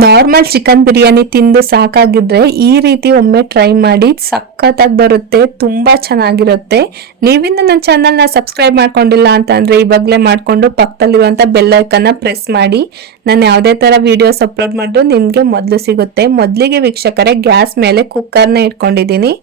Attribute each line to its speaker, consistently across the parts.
Speaker 1: Normal chicken biryani ತಿಂದು ಸಾಕಾಗಿದ್ರೆ ಈ ರೀತಿ ಒಮ್ಮೆ ಟ್ರೈ ಮಾಡಿ ಸಖತ್ತಾಗಿ ಬರುತ್ತೆ, ತುಂಬಾ ಚೆನ್ನಾಗಿರುತ್ತೆ. ನೀವಿನ್ನು ನನ್ನ ಚಾನಲ್ನ ಸಬ್ಸ್ಕ್ರೈಬ್ ಮಾಡ್ಕೊಂಡಿಲ್ಲ ಅಂತ ಅಂದ್ರೆ ಇವಾಗಲೇ ಮಾಡ್ಕೊಂಡು ಪಕ್ಕದಲ್ಲಿರುವಂತ ಬೆಲ್ ಐಕನ್ನ ಪ್ರೆಸ್ ಮಾಡಿ. ನಾನು ಯಾವುದೇ ತರ ವಿಡಿಯೋಸ್ ಅಪ್ಲೋಡ್ ಮಾಡಿದ್ರು ನಿಮಗೆ ಮೊದಲು ಸಿಗುತ್ತೆ. ಮೊದಲಿಗೆ ವೀಕ್ಷಕರೇ, ಗ್ಯಾಸ್ ಮೇಲೆ ಕುಕ್ಕರ್ನ ಇಟ್ಕೊಂಡಿದ್ದೀನಿ.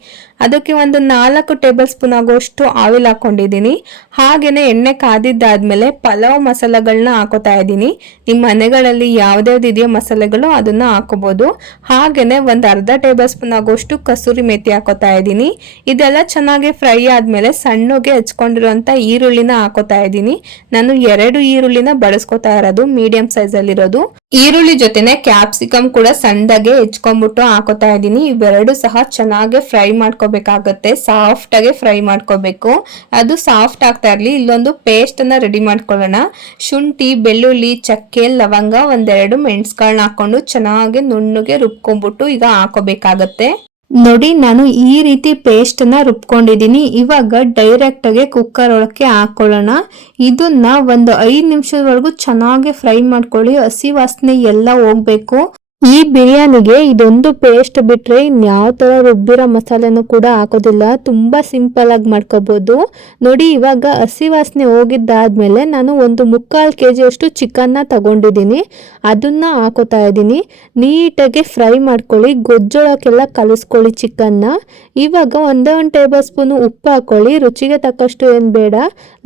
Speaker 1: ಅದಕ್ಕೆ ಒಂದು ನಾಲ್ಕು ಟೇಬಲ್ ಸ್ಪೂನ್ ಆಗುವಷ್ಟು ಆಯಿಲ್ ಹಾಕೊಂಡಿದ್ದೀನಿ ಹಾಗೆಯೇ ಎಣ್ಣೆ ಕಾದಿದ್ದಾದ್ಮೇಲೆ ಪಲಾವ್ ಮಸಾಲೆಗಳನ್ನ ಹಾಕೋತಾ ಇದ್ದೀನಿ. ನಿಮ್ಮ ಮನೆಗಳಲ್ಲಿ ಯಾವ್ದ್ಯಾವ್ದು ಇದೆಯೋ ಮಸಾಲೆಗಳು ಅದನ್ನ ಹಾಕೋಬಹುದು ಹಾಗೇನೆ ಒಂದು ಅರ್ಧ ಟೇಬಲ್ ಸ್ಪೂನ್ ಆಗುವಷ್ಟು ಕಸೂರಿ ಮೇಥಿ ಹಾಕೋತಾ ಇದ್ದೀನಿ. ಇದೆಲ್ಲ ಚೆನ್ನಾಗಿ ಫ್ರೈ ಆದ್ಮೇಲೆ ಸಣ್ಣಗೆ ಹೆಚ್ಕೊಂಡಿರುವಂತ ಈರುಳ್ಳಿನ ಹಾಕೋತಾ ಇದ್ದೀನಿ. ನಾನು ಎರಡು ಈರುಳ್ಳಿನ ಬಳಸ್ಕೊತಾ ಇರೋದು, ಮೀಡಿಯಂ ಸೈಜ್ ಅಲ್ಲಿರೋದು ಈರುಳ್ಳಿ ಜೊತೆನೆ ಕ್ಯಾಪ್ಸಿಕಮ್ ಕೂಡ ಸಣ್ಣದಾಗೆ ಹೆಚ್ಕೊಂಡ್ಬಿಟ್ಟು ಹಾಕೋತಾ ಇದ್ದೀನಿ. ಇವೆರಡು ಸಹ ಚೆನ್ನಾಗಿ ಫ್ರೈ ಮಾಡ್ಕೋಬೇಕಾಗತ್ತೆ. ಸಾಫ್ಟ್ ಆಗಿ ಫ್ರೈ ಮಾಡ್ಕೋಬೇಕು. ಅದು ಸಾಫ್ಟ್ ಆಗ್ತಾ ಇರಲಿ. ಇಲ್ಲೊಂದು ಪೇಸ್ಟ್ ಅನ್ನ ರೆಡಿ ಮಾಡ್ಕೊಳ್ಳೋಣ. ಶುಂಠಿ, ಬೆಳ್ಳುಳ್ಳಿ, ಚಕ್ಕೆ, ಲವಂಗ ಒಂದೆರಡು ಮೆಣಸುಗಳನ್ನ ಹಾಕೊಂಡು ಚೆನ್ನಾಗಿ ನುಣ್ಣಗೆ ರುಬ್ಕೊಂಡ್ಬಿಟ್ಟು ಈಗ ಹಾಕೋಬೇಕಾಗತ್ತೆ. ನೋಡಿ, ನಾನು ಈ ರೀತಿ ಪೇಸ್ಟ್ನ ರುಬ್ಕೊಂಡಿದ್ದೀನಿ. ಇವಾಗ ಡೈರೆಕ್ಟ್ ಆಗಿ ಕುಕ್ಕರ್ ಒಳಕ್ಕೆ ಹಾಕೊಳ್ಳೋಣ. ಇದನ್ನ ಒಂದು ಐದು ನಿಮಿಷದವರೆಗೂ ಚೆನ್ನಾಗಿ ಫ್ರೈ ಮಾಡ್ಕೊಳ್ಳಿ. ಹಸಿ ವಾಸನೆ ಎಲ್ಲ ಹೋಗ್ಬೇಕು. ಈ ಬಿರಿಯಾನಿಗೆ ಇದೊಂದು ಪೇಸ್ಟ್ ಬಿಟ್ರೆ ಇನ್ಯಾವ ತರ ರುಬ್ಬಿರೋ ಮಸಾಲೆನೂ ಕೂಡ ಹಾಕೋದಿಲ್ಲ. ತುಂಬಾ ಸಿಂಪಲ್ ಆಗಿ ಮಾಡ್ಕೋಬಹುದು ನೋಡಿ, ಇವಾಗ ಹಸಿ ವಾಸನೆ ಹೋಗಿದ್ದಾದ್ಮೇಲೆ ನಾನು ಒಂದು ಮುಕ್ಕಾಲು ಕೆ ಜಿಯಷ್ಟು ಚಿಕನ್ನ ತಗೊಂಡಿದ್ದೀನಿ. ಅದನ್ನ ಹಾಕೋತಾ ಇದ್ದೀನಿ. ನೀಟಾಗಿ ಫ್ರೈ ಮಾಡ್ಕೊಳ್ಳಿ. ಗೊಜ್ಜೊಳಕ್ಕೆಲ್ಲ ಕಲಿಸ್ಕೊಳ್ಳಿ ಚಿಕನ್ನ ಇವಾಗ ಒಂದೇ ಟೇಬಲ್ ಸ್ಪೂನು ಉಪ್ಪು ಹಾಕೊಳ್ಳಿ. ರುಚಿಗೆ ತಕ್ಕಷ್ಟು ಏನು ಬೇಡ.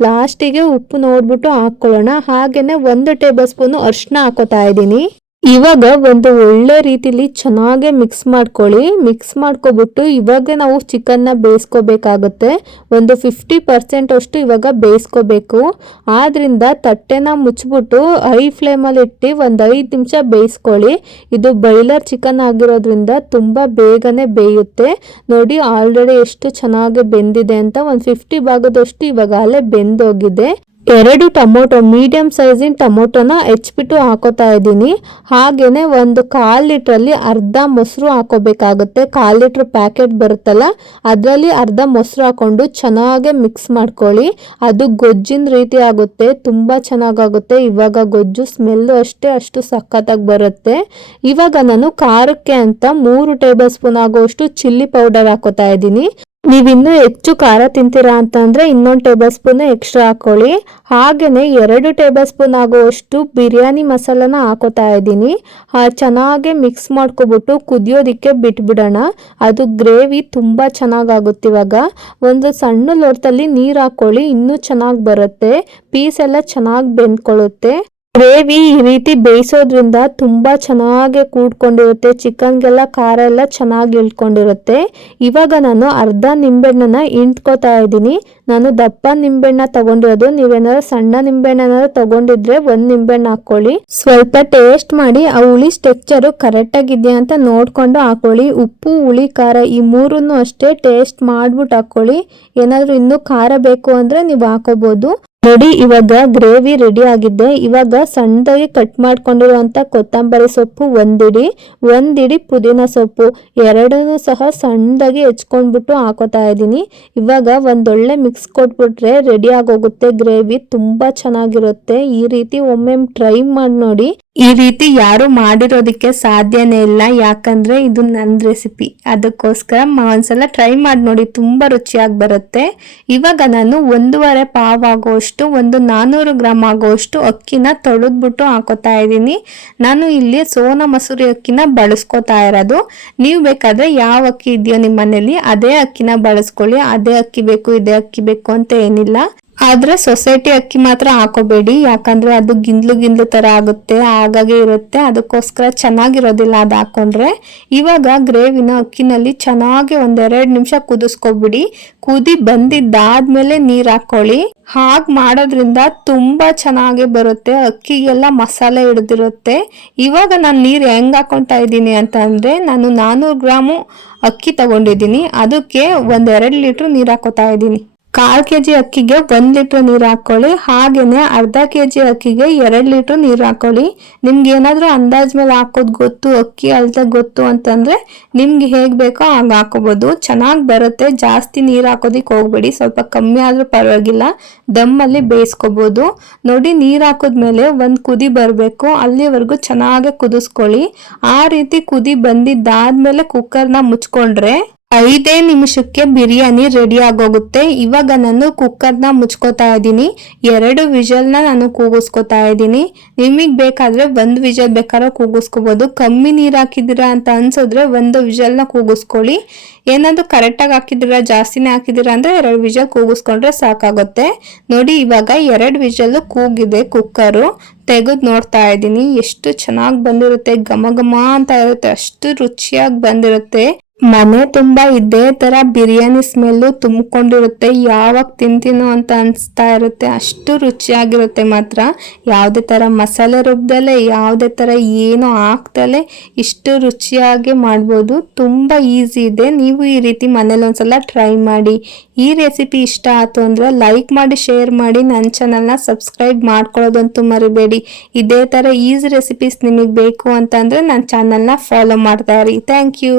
Speaker 1: ಲಾಸ್ಟಿಗೆ ಉಪ್ಪು ನೋಡ್ಬಿಟ್ಟು ಹಾಕ್ಕೊಳ್ಳೋಣ. ಹಾಗೇನೆ ಒಂದು ಟೇಬಲ್ ಸ್ಪೂನು ಅರಿಶಿನ ಹಾಕೋತಾ ಇದ್ದೀನಿ. ಇವಾಗ ಒಂದು ಒಳ್ಳೆ ರೀತಿಲಿ ಚೆನ್ನಾಗೆ ಮಿಕ್ಸ್ ಮಾಡ್ಕೊಳ್ಳಿ. ಮಿಕ್ಸ್ ಮಾಡ್ಕೊಬಿಟ್ಟು ಇವಾಗ ನಾವು ಚಿಕನ್ನ ಬೇಯಿಸ್ಕೋಬೇಕಾಗುತ್ತೆ. ಒಂದು ಫಿಫ್ಟಿ ಪರ್ಸೆಂಟ್ ಅಷ್ಟು ಇವಾಗ ಬೇಯಿಸ್ಕೋಬೇಕು. ಆದ್ರಿಂದ ತಟ್ಟೆನ ಮುಚ್ಚಿಬಿಟ್ಟು ಹೈ ಫ್ಲೇಮಲ್ಲಿ ಇಟ್ಟು ಒಂದು ಐದು ನಿಮಿಷ ಬೇಯಿಸ್ಕೊಳ್ಳಿ. ಇದು ಬೈಲರ್ ಚಿಕನ್ ಆಗಿರೋದ್ರಿಂದ ತುಂಬ ಬೇಗನೆ ಬೇಯುತ್ತೆ. ನೋಡಿ ಆಲ್ರೆಡಿ ಎಷ್ಟು ಚೆನ್ನಾಗಿ ಬೆಂದಿದೆ ಅಂತ ಒಂದು ಫಿಫ್ಟಿ ಭಾಗದಷ್ಟು ಇವಾಗ ಅಲ್ಲೇ ಬೆಂದೋಗಿದೆ. ಎರಡು ಟೊಮೊಟೊ ಮೀಡಿಯಂ ಸೈಜಿನ ಟೊಮೊಟೊನ ಹೆಚ್ಚಿಬಿಟ್ಟು ಹಾಕೋತಾ ಇದ್ದೀನಿ. ಹಾಗೇನೆ ಒಂದು ಕಾಲು ಲೀಟ್ರಲ್ಲಿ ಅರ್ಧ ಮೊಸರು ಹಾಕೋಬೇಕಾಗುತ್ತೆ. ಕಾಲು ಲೀಟ್ರ್ ಪ್ಯಾಕೆಟ್ ಬರುತ್ತಲ್ಲ, ಅದರಲ್ಲಿ ಅರ್ಧ ಮೊಸರು ಹಾಕೊಂಡು ಚೆನ್ನಾಗೆ ಮಿಕ್ಸ್ ಮಾಡ್ಕೊಳ್ಳಿ. ಅದು ಗೊಜ್ಜಿನ ರೀತಿ ಆಗುತ್ತೆ, ತುಂಬ ಚೆನ್ನಾಗಾಗುತ್ತೆ. ಇವಾಗ ಗೊಜ್ಜು ಸ್ಮೆಲ್ಲು ಅಷ್ಟೇ ಅಷ್ಟು ಸಖತ್ತಾಗಿ ಬರುತ್ತೆ. ಇವಾಗ ನಾನು ಖಾರಕ್ಕೆ ಅಂತ ಮೂರು ಟೇಬಲ್ ಸ್ಪೂನ್ ಆಗುವಷ್ಟು ಚಿಲ್ಲಿ ಪೌಡರ್ ಹಾಕೋತಾ ಇದ್ದೀನಿ. ನೀವಿನ್ನೂ ಹೆಚ್ಚು ಖಾರ ತಿಂತೀರಾ ಅಂತಂದರೆ ಇನ್ನೊಂದು ಟೇಬಲ್ ಸ್ಪೂನ್ ಎಕ್ಸ್ಟ್ರಾ ಹಾಕೊಳ್ಳಿ. ಹಾಗೆಯೇ ಎರಡು ಟೇಬಲ್ ಸ್ಪೂನ್ ಆಗುವಷ್ಟು ಬಿರಿಯಾನಿ ಮಸಾಲನ ಹಾಕೋತಾ ಇದ್ದೀನಿ. ಚೆನ್ನಾಗಿ ಮಿಕ್ಸ್ ಮಾಡ್ಕೊಬಿಟ್ಟು ಕುದಿಯೋದಕ್ಕೆ ಬಿಟ್ಬಿಡೋಣ. ಅದು ಗ್ರೇವಿ ತುಂಬ ಚೆನ್ನಾಗಾಗುತ್ತೆ ಇವಾಗ. ಒಂದು ಸಣ್ಣ ಲೋಟದಲ್ಲಿ ನೀರು ಹಾಕ್ಕೊಳ್ಳಿ ಇನ್ನೂ ಚೆನ್ನಾಗಿ ಬರುತ್ತೆ. ಪೀಸ್ ಎಲ್ಲ ಚೆನ್ನಾಗಿ ಬೆಂದ್ಕೊಳ್ಳುತ್ತೆ. ಗ್ರೇವಿ ಈ ರೀತಿ ಬೇಯಿಸೋದ್ರಿಂದ ತುಂಬ ಚೆನ್ನಾಗಿ ಕೂಡ್ಕೊಂಡಿರುತ್ತೆ. ಚಿಕನ್ಗೆಲ್ಲ ಖಾರ ಎಲ್ಲ ಚೆನ್ನಾಗಿ ಇಳ್ಕೊಂಡಿರುತ್ತೆ. ಇವಾಗ ನಾನು ಅರ್ಧ ನಿಂಬೆಹಣ್ಣನ್ನ ಇಂಟ್ಕೋತಾ ಇದ್ದೀನಿ. ನಾನು ದಪ್ಪ ನಿಂಬೆಹಣ್ಣ ತಗೊಂಡಿರೋದು. ನೀವೇನಾದ್ರು ಸಣ್ಣ ನಿಂಬೆಹಣ್ಣನಾದ್ರು ತಗೊಂಡಿದ್ರೆ ಒಂದು ನಿಂಬೆಹಣ್ಣು ಹಾಕೊಳ್ಳಿ ಸ್ವಲ್ಪ ಟೇಸ್ಟ್ ಮಾಡಿ, ಆ ಹುಳಿ ಸ್ಟ್ರಕ್ಚರು ಕರೆಕ್ಟಾಗಿದೆಯಾ ಅಂತ ನೋಡ್ಕೊಂಡು ಹಾಕೊಳ್ಳಿ ಉಪ್ಪು, ಹುಳಿ, ಖಾರ ಈ ಮೂರನ್ನು ಅಷ್ಟೇ ಟೇಸ್ಟ್ ಮಾಡ್ಬಿಟ್ಟು ಹಾಕೊಳ್ಳಿ ಏನಾದ್ರು ಇನ್ನೂ ಖಾರ ಬೇಕು ಅಂದರೆ ನೀವು ಹಾಕೋಬೋದು. ನೋಡಿ, ಇವಾಗ ಗ್ರೇವಿ ರೆಡಿ ಆಗಿದೆ. ಇವಾಗ ಸಣ್ಣದಾಗಿ ಕಟ್ ಮಾಡ್ಕೊಂಡಿರುವಂತ ಕೊತ್ತಂಬರಿ ಸೊಪ್ಪು ಒಂದಿಡಿ ಒಂದಿಡಿ ಪುದೀನ ಸೊಪ್ಪು. ಎರಡನ್ನೂ ಸಹ ಸಣ್ಣದಾಗಿ ಹೆಚ್ಕೊಂಡ್ಬಿಟ್ಟು ಹಾಕೋತಾ ಇದ್ದೀನಿ. ಇವಾಗ ಒಂದೊಳ್ಳೆ ಮಿಕ್ಸ್ ಕೊಟ್ಬಿಟ್ರೆ ರೆಡಿ ಆಗೋಗುತ್ತೆ. ಗ್ರೇವಿ ತುಂಬ ಚೆನ್ನಾಗಿರುತ್ತೆ. ಈ ರೀತಿ ಒಮ್ಮೆ ಟ್ರೈ ಮಾಡಿ ನೋಡಿ. ಈ ರೀತಿ ಯಾರು ಮಾಡಿರೋದಕ್ಕೆ ಸಾಧ್ಯನೇ ಇಲ್ಲ. ಯಾಕಂದ್ರೆ ಇದು ನನ್ನ ರೆಸಿಪಿ ಅದಕ್ಕೋಸ್ಕರ ಒಂದ್ಸಲ ಟ್ರೈ ಮಾಡಿ ನೋಡಿ, ತುಂಬಾ ರುಚಿಯಾಗಿ ಬರುತ್ತೆ. ಇವಾಗ ನಾನು ಒಂದೂವರೆ ಪಾವ್ ಆಗೋಷ್ಟು ಒಂದು ನಾನ್ನೂರು ಗ್ರಾಮ್ ಆಗೋಷ್ಟು ಅಕ್ಕಿನ ತೊಳೆದ್ಬಿಟ್ಟು ಹಾಕೋತಾ ಇದ್ದೀನಿ. ನಾನು ಇಲ್ಲಿ ಸೋನ ಮಸೂರಿ ಅಕ್ಕಿನ ಬಳಸ್ಕೊತಾ ಇರೋದು. ನೀವು ಬೇಕಾದ್ರೆ ಯಾವ ಅಕ್ಕಿ ಇದೆಯೋ ನಿಮ್ಮ ಮನೇಲಿ ಅದೇ ಅಕ್ಕಿನ ಬಳಸ್ಕೊಳ್ಳಿ. ಅದೇ ಅಕ್ಕಿ ಬೇಕು, ಇದೇ ಅಕ್ಕಿ ಬೇಕು ಅಂತ ಏನಿಲ್ಲ. ಆದ್ರೆ ಸೊಸೈಟಿ ಅಕ್ಕಿ ಮಾತ್ರ ಹಾಕೋಬೇಡಿ, ಯಾಕಂದ್ರೆ ಅದು ಗಿಂದ್ಲು ಗಿಂದ್ಲು ತರ ಆಗುತ್ತೆ, ಹಾಗಾಗಿ ಇರುತ್ತೆ, ಅದಕ್ಕೋಸ್ಕರ ಚೆನ್ನಾಗಿರೋದಿಲ್ಲ ಅದು ಹಾಕೊಂಡ್ರೆ. ಇವಾಗ ಗ್ರೇವಿನ ಅಕ್ಕಿನಲ್ಲಿ ಚೆನ್ನಾಗಿ ಒಂದೆರಡು ನಿಮಿಷ ಕುದಿಸ್ಕೊಬಿಡಿ. ಕುದಿ ಬಂದಿದ್ದಾದ್ಮೇಲೆ ನೀರು ಹಾಕೊಳ್ಳಿ. ಹಾಗೆ ಮಾಡೋದ್ರಿಂದ ತುಂಬಾ ಚೆನ್ನಾಗಿ ಬರುತ್ತೆ, ಅಕ್ಕಿಗೆಲ್ಲ ಮಸಾಲೆ ಹಿಡಿದಿರುತ್ತೆ. ಇವಾಗ ನಾನು ನೀರು ಹೆಂಗ್ ಹಾಕೊಂತಾ ಇದ್ದೀನಿ ಅಂತಂದರೆ, ನಾನು ನಾನ್ನೂರು ಗ್ರಾಮು ಅಕ್ಕಿ ತಗೊಂಡಿದ್ದೀನಿ, ಅದಕ್ಕೆ ಒಂದೆರಡು ಲೀಟ್ರ್ ನೀರು ಹಾಕೋತಾ ಇದ್ದೀನಿ. ಕಾಲ್ ಕೆ ಜಿ ಅಕ್ಕಿಗೆ ಒಂದು ಲೀಟರ್ ನೀರು ಹಾಕೊಳ್ಳಿ, ಹಾಗೇನೆ ಅರ್ಧ ಕೆ ಜಿ ಅಕ್ಕಿಗೆ ಎರಡು ಲೀಟರ್ ನೀರು ಹಾಕೊಳ್ಳಿ. ನಿಮ್ಗೆ ಏನಾದರೂ ಅಂದಾಜ್ ಮೇಲೆ ಹಾಕೋದು ಗೊತ್ತು, ಅಕ್ಕಿ ಅಳತೆ ಗೊತ್ತು ಅಂತಂದ್ರೆ ನಿಮ್ಗೆ ಹೇಗೆ ಬೇಕೋ ಹಾಗೆ ಹಾಕೋಬಹುದು ಚೆನ್ನಾಗಿ ಬರುತ್ತೆ, ಜಾಸ್ತಿ ನೀರು ಹಾಕೋದಿಕ್ಕೆ ಹೋಗ್ಬೇಡಿ, ಸ್ವಲ್ಪ ಕಮ್ಮಿ ಆದ್ರೂ ಪರವಾಗಿಲ್ಲ ದಮ್ಮಲ್ಲಿ ಬೇಯಿಸ್ಕೋಬಹುದು ನೋಡಿ, ನೀರು ಹಾಕಿದ್ಮೇಲೆ ಒಂದು ಕುದಿ ಬರಬೇಕು, ಅಲ್ಲಿವರೆಗೂ ಚೆನ್ನಾಗಿ ಕುದಿಸ್ಕೊಳ್ಳಿ. ಆ ರೀತಿ ಕುದಿ ಬಂದಿದ್ದಾದ್ಮೇಲೆ ಕುಕ್ಕರ್ನ ಮುಚ್ಕೊಂಡ್ರೆ ಐದೇ ನಿಮಿಷಕ್ಕೆ ಬಿರಿಯಾನಿ ರೆಡಿ ಆಗೋಗುತ್ತೆ. ಇವಾಗ ನಾನು ಕುಕ್ಕರ್ನ ಮುಚ್ಕೋತಾ ಇದ್ದೀನಿ. ಎರಡು ವಿಜಲ್ನ ನಾನು ಕೂಗಿಸ್ಕೊತಾ ಇದ್ದೀನಿ. ನಿಮಗೆ ಬೇಕಾದರೆ ಒಂದು ವಿಜಲ್ ಬೇಕಾದ್ರೆ ಕೂಗಿಸ್ಕೋಬೋದು. ಕಮ್ಮಿ ನೀರು ಹಾಕಿದ್ದೀರಾ ಅಂತ ಅನ್ಸಿದ್ರೆ ಒಂದು ವಿಜಲ್ನ ಕೂಗಿಸ್ಕೊಳ್ಳಿ. ಏನಾದರೂ ಕರೆಕ್ಟಾಗಿ ಹಾಕಿದ್ದೀರಾ, ಜಾಸ್ತಿನೇ ಹಾಕಿದ್ದೀರಾ ಅಂದರೆ ಎರಡು ವಿಜಲ್ ಕೂಗಿಸ್ಕೊಂಡ್ರೆ ಸಾಕಾಗುತ್ತೆ. ನೋಡಿ, ಇವಾಗ ಎರಡು ವಿಜಲ್ ಕೂಗಿದೆ ಕುಕ್ಕರು ತೆಗೆದು ನೋಡ್ತಾ ಇದ್ದೀನಿ. ಎಷ್ಟು ಚೆನ್ನಾಗಿ ಬಂದಿರುತ್ತೆ, ಘಮ ಘಮ ಅಂತ ಇರುತ್ತೆ. ಅಷ್ಟು ರುಚಿಯಾಗಿ ಬಂದಿರುತ್ತೆ. ಮನೆ ತುಂಬಾ ಇದೇ ತರ ಬಿರಿಯಾನಿ ಸ್ಮೆಲ್ಲು ತುಂಬಿಕೊಂಡಿರುತ್ತೆ. ಯಾವಾಗ ತಿಂತೀನೋ ಅಂತ ಅನಿಸ್ತಾ ಇರುತ್ತೆ. ಅಷ್ಟು ರುಚಿಯಾಗಿರುತ್ತೆ ಮಾತ್ರ. ಯಾವುದೇ ತರ ಮಸಾಲೆ ರುಬ್ಬದಲ್ಲೇ ಯಾವುದೇ ತರ ಏನು ಹಾಕ್ದಲೆ ಇಷ್ಟು ರುಚಿಯಾಗಿ ಮಾಡ್ಬೋದು. ತುಂಬಾ ಈಸಿ ಇದೆ. ನೀವು ಈ ರೀತಿ ಮನೇಲಿ ಒಂದ್ಸಲ ಟ್ರೈ ಮಾಡಿ. ಈ ರೆಸಿಪಿ ಇಷ್ಟ ಆಯ್ತು ಅಂದ್ರೆ ಲೈಕ್ ಮಾಡಿ ಶೇರ್ ಮಾಡಿ. ನನ್ನ ಚಾನಲ್ನ ಸಬ್ಸ್ಕ್ರೈಬ್ ಮಾಡ್ಕೊಳ್ಳೋದಂತೂ ಮರಿಬೇಡಿ. ಇದೇ ತರ ಈಸಿ ರೆಸಿಪೀಸ್ ನಿಮಗೆ ಬೇಕು ಅಂತಂದ್ರೆ ನನ್ನ ಚಾನಲ್ನ ಫಾಲೋ ಮಾಡ್ತಾ ಇರಿ. Thank you